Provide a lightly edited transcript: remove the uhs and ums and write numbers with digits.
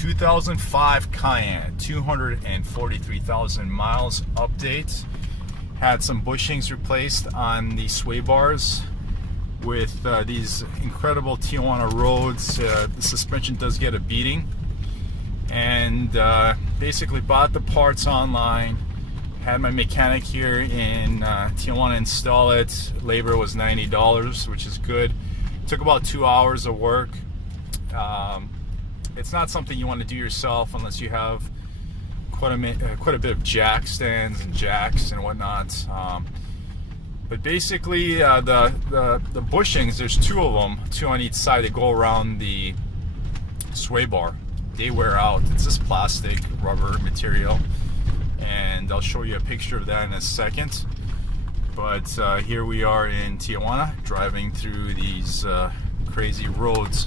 2005 Cayenne, 243,000 miles update. Had some bushings replaced on the sway bars with these incredible Tijuana roads. The suspension does get a beating, and basically bought the parts online. Had my mechanic here in Tijuana install it. Labor was $90, which is good. Took about 2 hours of work. It's not something you want to do yourself unless you have quite a bit of jack stands and jacks and whatnot. But basically, the bushings, there's two of them, two on each side that go around the sway bar. They wear out. It's this plastic rubber material, and I'll show you a picture of that in a second. But here we are in Tijuana, driving through these crazy roads.